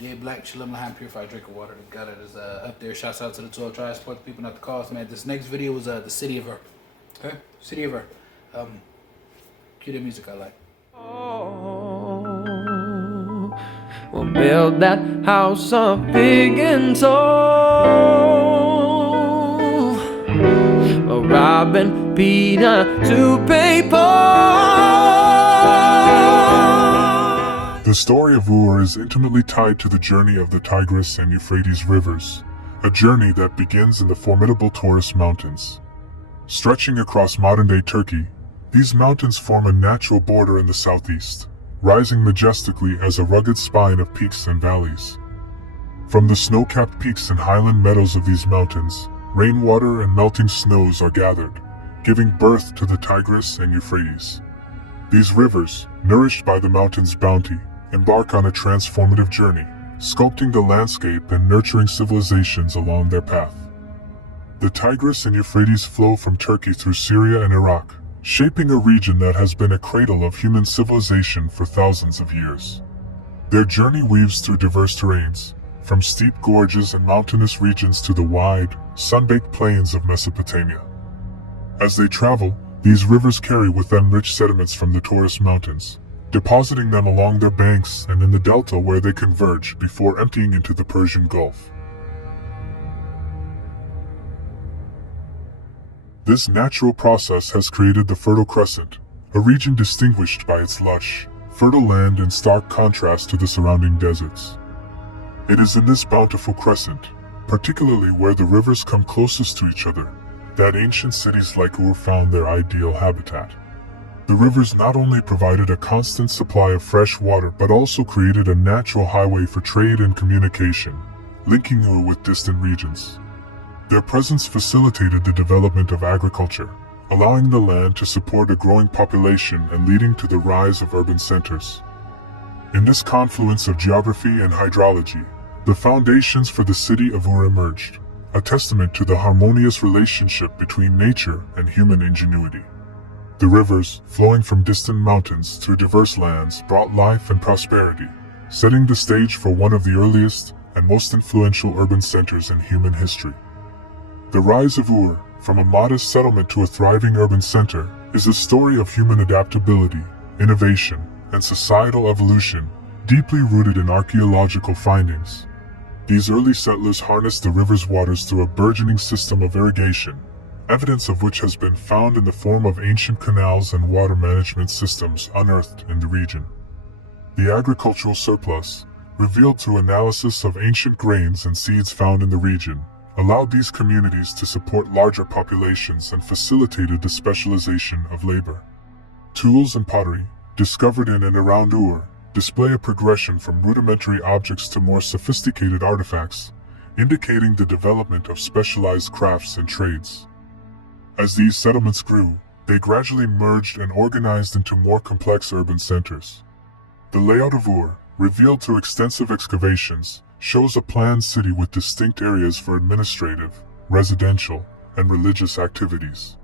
Yeah, black Shalom L'Chaim purified drinking water. The guy that is up there. Shouts out to the 12 tribes, support the people, not the cause, man. This next video was the city of her. Okay? City of her. Cue the music I like. We'll build that house up big and tall. We'll rob and Peter to pay Paul. The story of Ur is intimately tied to the journey of the Tigris and Euphrates rivers, a journey that begins in the formidable Taurus Mountains. Stretching across modern-day Turkey, these mountains form a natural border in the southeast, rising majestically as a rugged spine of peaks and valleys. From the snow-capped peaks and highland meadows of these mountains, rainwater and melting snows are gathered, giving birth to the Tigris and Euphrates. These rivers, nourished by the mountain's bounty, embark on a transformative journey, sculpting the landscape and nurturing civilizations along their path. The Tigris and Euphrates flow from Turkey through Syria and Iraq, shaping a region that has been a cradle of human civilization for thousands of years. Their journey weaves through diverse terrains, from steep gorges and mountainous regions to the wide, sun-baked plains of Mesopotamia. As they travel, these rivers carry with them rich sediments from the Taurus Mountains, depositing them along their banks and in the delta where they converge before emptying into the Persian Gulf. This natural process has created the Fertile Crescent, a region distinguished by its lush, fertile land in stark contrast to the surrounding deserts. It is in this bountiful crescent, particularly where the rivers come closest to each other, that ancient cities like Ur found their ideal habitat. The rivers not only provided a constant supply of fresh water but also created a natural highway for trade and communication, linking Ur with distant regions. Their presence facilitated the development of agriculture, allowing the land to support a growing population and leading to the rise of urban centers. In this confluence of geography and hydrology, the foundations for the city of Ur emerged, a testament to the harmonious relationship between nature and human ingenuity. The rivers, flowing from distant mountains through diverse lands, brought life and prosperity, setting the stage for one of the earliest and most influential urban centers in human history. The rise of Ur, from a modest settlement to a thriving urban center, is a story of human adaptability, innovation, and societal evolution, deeply rooted in archaeological findings. These early settlers harnessed the river's waters through a burgeoning system of irrigation, evidence of which has been found in the form of ancient canals and water management systems unearthed in the region. The agricultural surplus, revealed through analysis of ancient grains and seeds found in the region, allowed these communities to support larger populations and facilitated the specialization of labor. Tools and pottery, discovered in and around Ur, display a progression from rudimentary objects to more sophisticated artifacts, indicating the development of specialized crafts and trades. As these settlements grew, they gradually merged and organized into more complex urban centers. The layout of Ur, revealed through extensive excavations, shows a planned city with distinct areas for administrative, residential, and religious activities.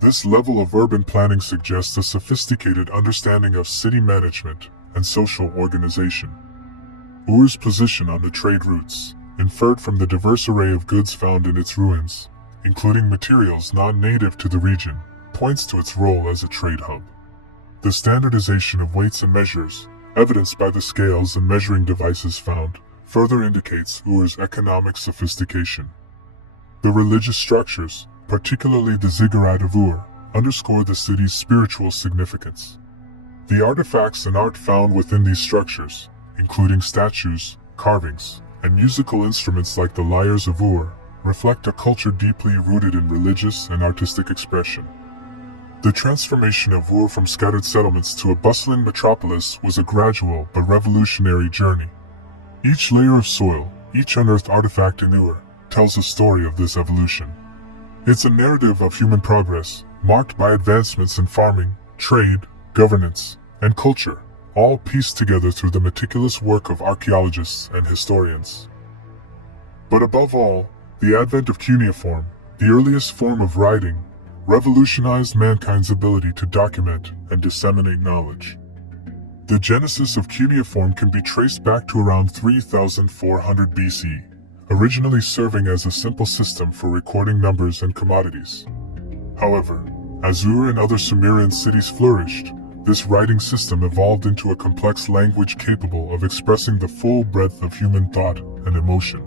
This level of urban planning suggests a sophisticated understanding of city management and social organization. Ur's position on the trade routes, inferred from the diverse array of goods found in its ruins, including materials non-native to the region, points to its role as a trade hub. The standardization of weights and measures, evidenced by the scales and measuring devices found, further indicates Ur's economic sophistication. The religious structures, particularly the ziggurat of Ur, underscore the city's spiritual significance. The artifacts and art found within these structures, including statues, carvings, and musical instruments like the lyres of Ur, reflect a culture deeply rooted in religious and artistic expression. The transformation of Ur from scattered settlements to a bustling metropolis was a gradual but revolutionary journey. Each layer of soil, each unearthed artifact in Ur, tells a story of this evolution. It's a narrative of human progress, marked by advancements in farming, trade, governance, and culture, all pieced together through the meticulous work of archaeologists and historians. But above all, the advent of cuneiform, the earliest form of writing, revolutionized mankind's ability to document and disseminate knowledge. The genesis of cuneiform can be traced back to around 3400 BC, originally serving as a simple system for recording numbers and commodities. However, as Ur and other Sumerian cities flourished, this writing system evolved into a complex language capable of expressing the full breadth of human thought and emotion.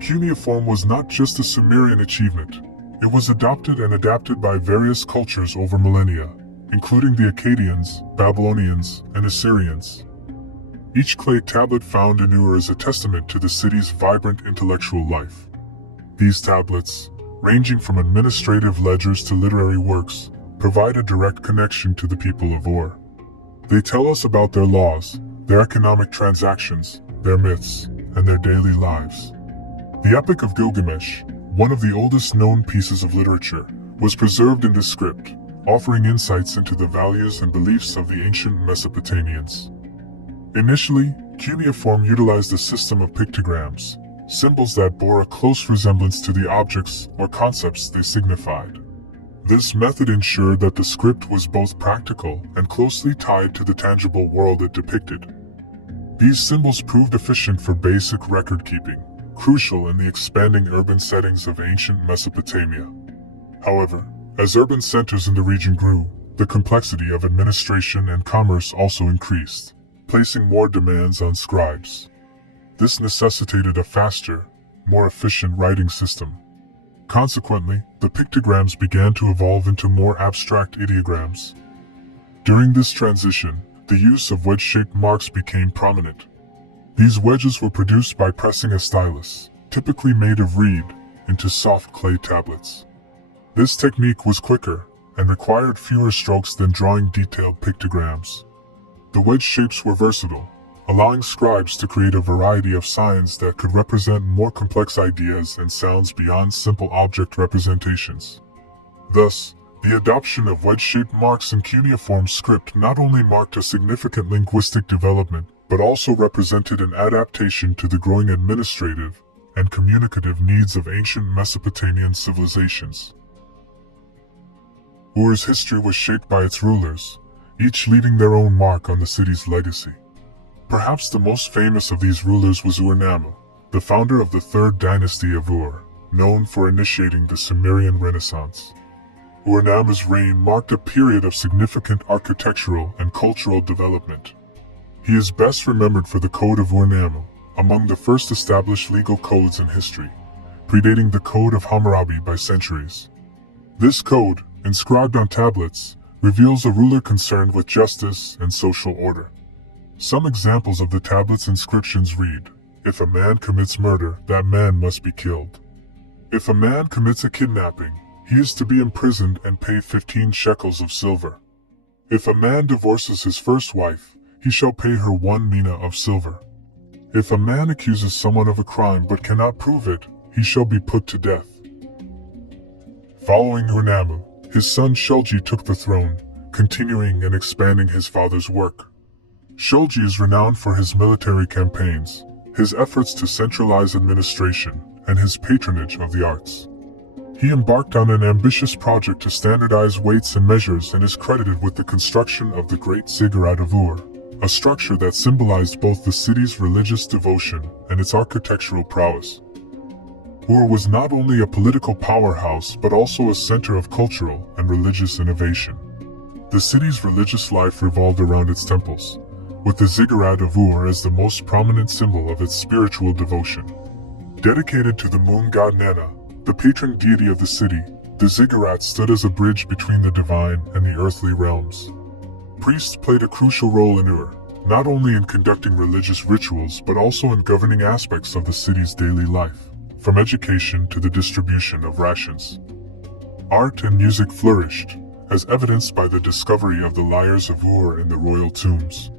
Cuneiform was not just a Sumerian achievement, it was adopted and adapted by various cultures over millennia, including the Akkadians, Babylonians, and Assyrians. Each clay tablet found in Ur is a testament to the city's vibrant intellectual life. These tablets, ranging from administrative ledgers to literary works, provide a direct connection to the people of Ur. They tell us about their laws, their economic transactions, their myths, and their daily lives. The Epic of Gilgamesh, one of the oldest known pieces of literature, was preserved in this script, offering insights into the values and beliefs of the ancient Mesopotamians. Initially, cuneiform utilized a system of pictograms, symbols that bore a close resemblance to the objects or concepts they signified. This method ensured that the script was both practical and closely tied to the tangible world it depicted. These symbols proved efficient for basic record-keeping, crucial in the expanding urban settings of ancient Mesopotamia. However, as urban centers in the region grew, the complexity of administration and commerce also increased, placing more demands on scribes. This necessitated a faster, more efficient writing system. Consequently, the pictograms began to evolve into more abstract ideograms. During this transition, the use of wedge-shaped marks became prominent. These wedges were produced by pressing a stylus, typically made of reed, into soft clay tablets. This technique was quicker and required fewer strokes than drawing detailed pictograms. The wedge shapes were versatile, allowing scribes to create a variety of signs that could represent more complex ideas and sounds beyond simple object representations. Thus, the adoption of wedge-shaped marks in cuneiform script not only marked a significant linguistic development, but also represented an adaptation to the growing administrative and communicative needs of ancient Mesopotamian civilizations. Ur's history was shaped by its rulers, each leaving their own mark on the city's legacy. Perhaps the most famous of these rulers was Ur-Nammu, the founder of the third dynasty of Ur, known for initiating the Sumerian Renaissance. Ur-Nammu's reign marked a period of significant architectural and cultural development. He is best remembered for the Code of Ur-Nammu, among the first established legal codes in history, predating the Code of Hammurabi by centuries. This code, inscribed on tablets, reveals a ruler concerned with justice and social order. Some examples of the tablet's inscriptions read, "If a man commits murder, that man must be killed. If a man commits a kidnapping, he is to be imprisoned and pay 15 shekels of silver. If a man divorces his first wife, he shall pay her 1 mina of silver. If a man accuses someone of a crime but cannot prove it, he shall be put to death." Following Ur-Nammu, his son Shulgi took the throne, continuing and expanding his father's work. Shulgi is renowned for his military campaigns, his efforts to centralize administration, and his patronage of the arts. He embarked on an ambitious project to standardize weights and measures and is credited with the construction of the Great Ziggurat of Ur, a structure that symbolized both the city's religious devotion and its architectural prowess. Ur was not only a political powerhouse but also a center of cultural and religious innovation. The city's religious life revolved around its temples, with the Ziggurat of Ur as the most prominent symbol of its spiritual devotion. Dedicated to the moon god Nana, the patron deity of the city, the Ziggurat stood as a bridge between the divine and the earthly realms. Priests played a crucial role in Ur, not only in conducting religious rituals but also in governing aspects of the city's daily life, from education to the distribution of rations. Art and music flourished, as evidenced by the discovery of the lyres of Ur in the royal tombs.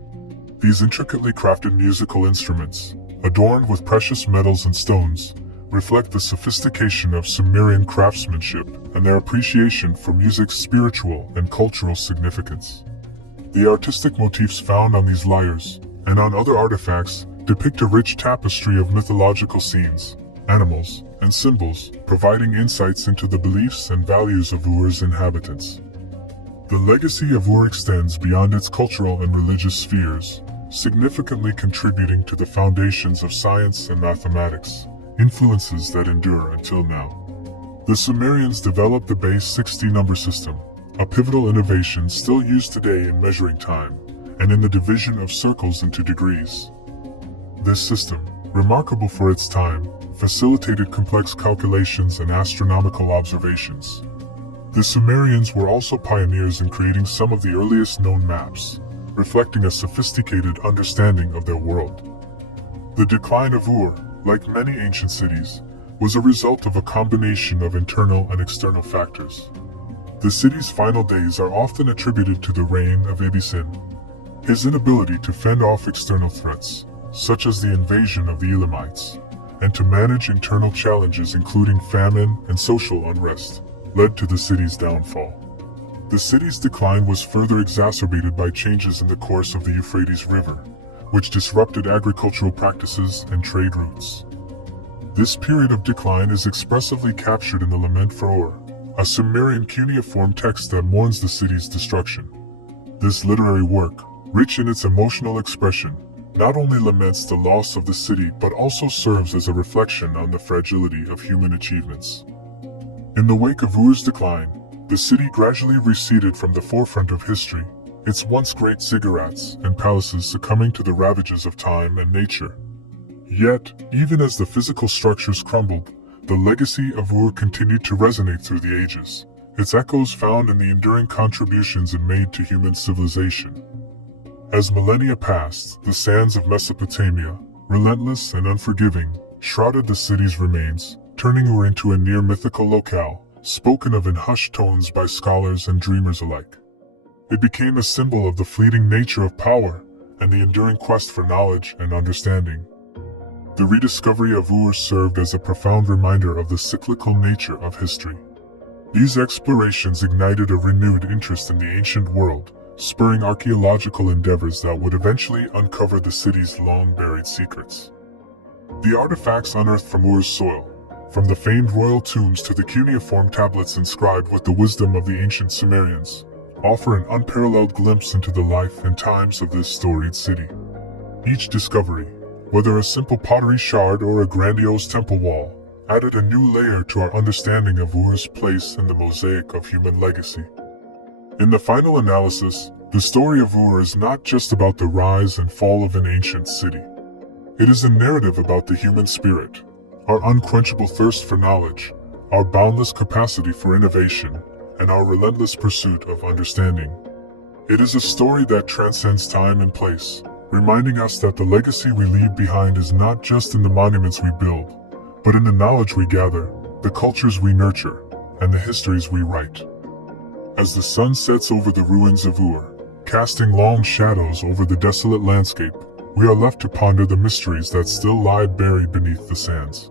These intricately crafted musical instruments, adorned with precious metals and stones, reflect the sophistication of Sumerian craftsmanship and their appreciation for music's spiritual and cultural significance. The artistic motifs found on these lyres, and on other artifacts, depict a rich tapestry of mythological scenes, animals, and symbols, providing insights into the beliefs and values of Ur's inhabitants. The legacy of Ur extends beyond its cultural and religious spheres, significantly contributing to the foundations of science and mathematics, influences that endure until now. The Sumerians developed the base 60 number system, a pivotal innovation still used today in measuring time, and in the division of circles into degrees. This system, remarkable for its time, facilitated complex calculations and astronomical observations. The Sumerians were also pioneers in creating some of the earliest known maps, reflecting a sophisticated understanding of their world. The decline of Ur, like many ancient cities, was a result of a combination of internal and external factors. The city's final days are often attributed to the reign of Ibisin, his inability to fend off external threats, such as the invasion of the Elamites, and to manage internal challenges including famine and social unrest, led to the city's downfall. The city's decline was further exacerbated by changes in the course of the Euphrates River, which disrupted agricultural practices and trade routes. This period of decline is expressively captured in the Lament for Ur, a Sumerian cuneiform text that mourns the city's destruction. This literary work, rich in its emotional expression, not only laments the loss of the city but also serves as a reflection on the fragility of human achievements. In the wake of Ur's decline, the city gradually receded from the forefront of history, its once great ziggurats and palaces succumbing to the ravages of time and nature. Yet, even as the physical structures crumbled, the legacy of Ur continued to resonate through the ages, its echoes found in the enduring contributions it made to human civilization. As millennia passed, the sands of Mesopotamia, relentless and unforgiving, shrouded the city's remains, turning Ur into a near-mythical locale, spoken of in hushed tones by scholars and dreamers alike. It became a symbol of the fleeting nature of power and the enduring quest for knowledge and understanding. The rediscovery of Ur served as a profound reminder of the cyclical nature of history. These explorations ignited a renewed interest in the ancient world, spurring archaeological endeavors that would eventually uncover the city's long-buried secrets. The artifacts unearthed from Ur's soil, from the famed royal tombs to the cuneiform tablets inscribed with the wisdom of the ancient Sumerians, offer an unparalleled glimpse into the life and times of this storied city. Each discovery, whether a simple pottery shard or a grandiose temple wall, added a new layer to our understanding of Ur's place in the mosaic of human legacy. In the final analysis, the story of Ur is not just about the rise and fall of an ancient city. It is a narrative about the human spirit, our unquenchable thirst for knowledge, our boundless capacity for innovation, and our relentless pursuit of understanding. It is a story that transcends time and place, reminding us that the legacy we leave behind is not just in the monuments we build, but in the knowledge we gather, the cultures we nurture, and the histories we write. As the sun sets over the ruins of Ur, casting long shadows over the desolate landscape, we are left to ponder the mysteries that still lie buried beneath the sands.